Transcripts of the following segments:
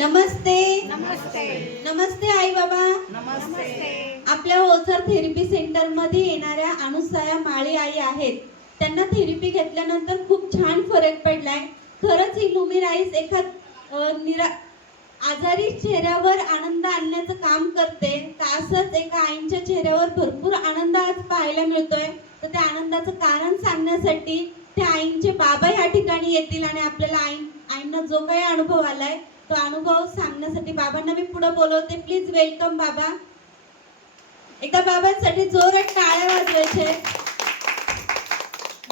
नमस्ते नमस्ते नमस्ते आई बाबा. नमस्ते. आपल्या Ozar therapy centre मध्ये येणाऱ्या अनुसया माळी आई आहेत. त्यांना थेरपी घेतल्यानंतर खूप छान फरक पडलाय. खरंच ही लुमिराईस आजारी चेहऱ्यावर आनंद आणण्याचं काम करते. असंच एका आईंच्या चेहऱ्यावर भरपूर आनंद आज पाहायला मिळतोय. तर त्या आनंदाचं कारण सांगण्यासाठी त्या आईंचे बाबा या ठिकाणी येतील आणि आपल्याला आईंना जो काही अनुभव आलाय तो अनुभव सांगण्यासाठी बाबांना मी पुढे बोलवते. प्लीज वेलकम बाबा. एकदा बाबांसाठी जोरात टाळ्या वाजवायचे.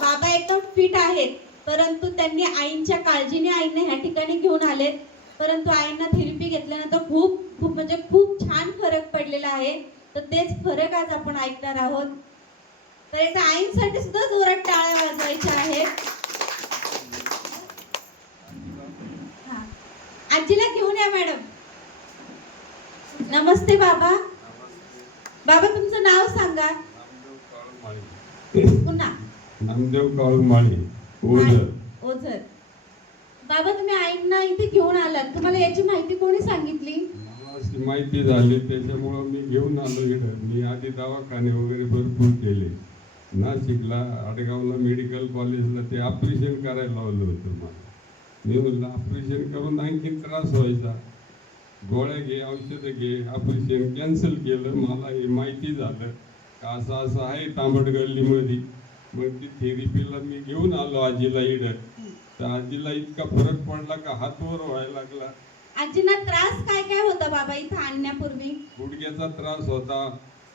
बाबा एकदम फिट आहेत, परंतु त्यांनी आईंच्या काळजीने आईंना ह्या ठिकाणी घेऊन आले. परंतु आईंना थेरपी घेतल्यानंतर खूप छान फरक पडलेला आहे. तर तेच फरक आज आपण ऐकणार आहोत. तर एकदा आईंसाठी सुद्धा जोरात टाळ्या वाजवायच्या आहेत. आजीला घेऊन या मॅडम. नमस्ते बाबा. बाबा तुमचं नाव सांगा. पुन्हा नामदेव काळूमाळी ओझर. ओझर. बाबा तुम्ही आईंना इथे घेऊन आलात, तुम्हाला याची माहिती कोणी सांगितली? मला अशी माहिती झाली त्याच्यामुळं मी घेऊन आलो इकडं. मी आधी दवाखाने वगैरे भरपूर केले. नाशिकला आडगावला मेडिकल कॉलेजला ते ऑपरेशन करायला लावलं होतं मला. मी म्हणलं ऑपरेशन करून आणखी त्रास व्हायचा, गोळ्या घे औषधं घे, ऑपरेशन कॅन्सल केलं. मला हे माहिती झालं का असं असं आहे तांबड गल्लीमध्ये. मग ती थेरपीला मी घेऊन आलो आजीला इकडं. तर आजीला इतका फरक पडला का हात वर व्हायला लागला. आजींना त्रास काय काय होता बाबा इथं आणण्यापूर्वी? गुडघ्याचा त्रास होता,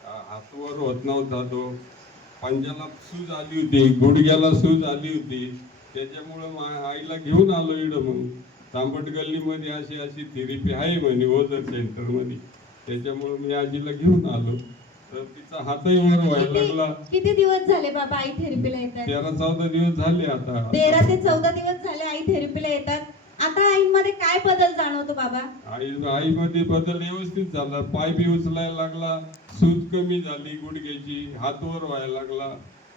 हात वर होत नव्हता, तो पंजाला सूज आली होती, गुडघ्याला सूज आली होती. त्याच्यामुळं आईला घेऊन आलो इकडं. मग तांबट गल्लीमध्ये अशी अशी थेरपी आहे म्हणे ओझर सेंटरमध्ये. त्याच्यामुळं मी आजीला घेऊन आलो. तर तिचा हातही वर व्हायला लागला. किती दिवस झाले बाबा आई थेरपीला येतात? 13-14 दिवस झाले आता. 13 ते 14 दिवस झाले आई थेरपीला येतात. आता आईंमध्ये काय बदल जाणवतो बाबा? आईमध्ये बदल व्यवस्थित झाला. पाय बी उचलायला लागला, सूज कमी झाली गुडघ्याची, हात वर व्हायला लागला,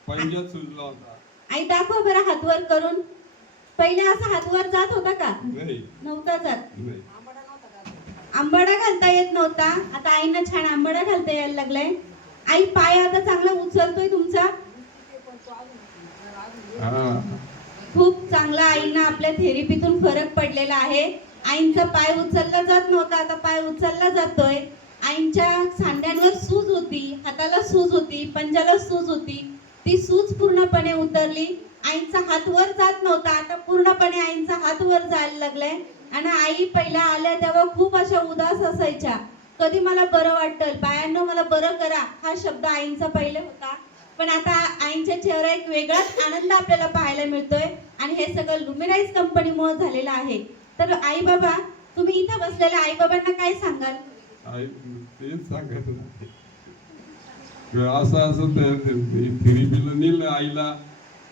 पंजात सुजला होता. आई दाखव बरं हातवर करून. पहिले असा हातवर जात होता का? नाही नव्हता जात. नाही. आंबाडा घालता येत नव्हता, आता आईंना छान आंबाडा घालता यायला लागलाय. आई पाय आता चांगला उचलतोय तुमचा? हा. खूप चांगला आईंना आपल्या थेरपीतून फरक पडलेला आहे. आईंचा पाय उचलला जात नव्हता, आता पाय उचलला जातोय. आईंच्या सांड्यांवर सूज होती, हाताला सूज होती, पंजाला सूज होती, ती सूज पूर्णपणे उतरली. आईंचा हात वर जात नव्हता, आता पूर्णपणे आईंचा हात वर जायला लागलाय. आणि आई पहिल्या आल्या तेव्हा खूप अशा उदास असायच्या. कधी मला बरं वाटेल, बायांनो मला बरं करा, हा शब्द आईंचा पहिले होता. पण आता आईंच्या चेहऱ्यावर एक वेगळाच आनंद आपल्याला पाहायला मिळतोय. आणि हे सगळं लुमिराईस कंपनीमुळे झालेलं आहे. तर आई बाबा, तुम्ही इथं बसलेल्या आई बाबांना काय सांगाल? आई तेच सांगत नाही. असं असं थेरपीला नेलं आईला.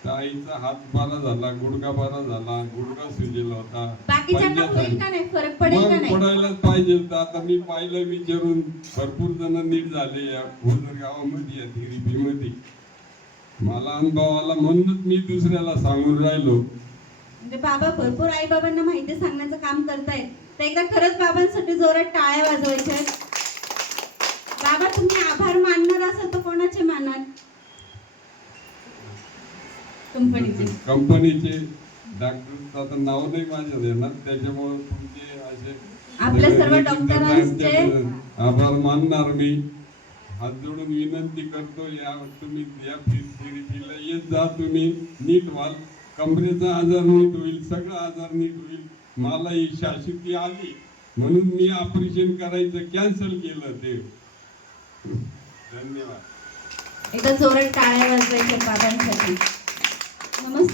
तर आईचा हात बरा झाला, गुडघा बरा झाला, गुडघा सुजला होता. बाकीच्यांना होईल का नाही, फरक पडेल का मग नाही? पडायलाच पाहिजे. तर आता मी पाहिलं विचारून भरपूर जण नीट झाले या ओझर गावामध्ये या थेरपीमध्ये. मला अनुभव आला म्हणूनच मी दुसऱ्याला सांगून राहिलो. म्हणजे बाबा भरपूर आई बाबांना माहिती सांगण्याचं काम करतायत. तर एकदा खरंच बाबांसाठी जोरात टाळ्या वाजवायच्या. बाबा तुम्ही आभार मानणार असाल तर कोणाचे मानाल? कंपनीचे डॉक्टर, आता नाव नाही माझ्या देणार, त्याच्यामुळे तुमचे असे आपल्या सर्व डॉक्टरांचे आभार मानणार मी. हात जोडून विनंती करतो, या तुम्ही या थेरपीला येत जा. तुम्ही नीट व्हाल, कमरेचा आजार नीट होईल, सगळा आजार नीट होईल. मला ही शाश्वती आली म्हणून मी ऑपरेशन करायचं कॅन्सल केलं ते. धन्यवाद. एकदा जोरात टाळ्या वाजवायच्या बाबांसाठी. नमस्ते.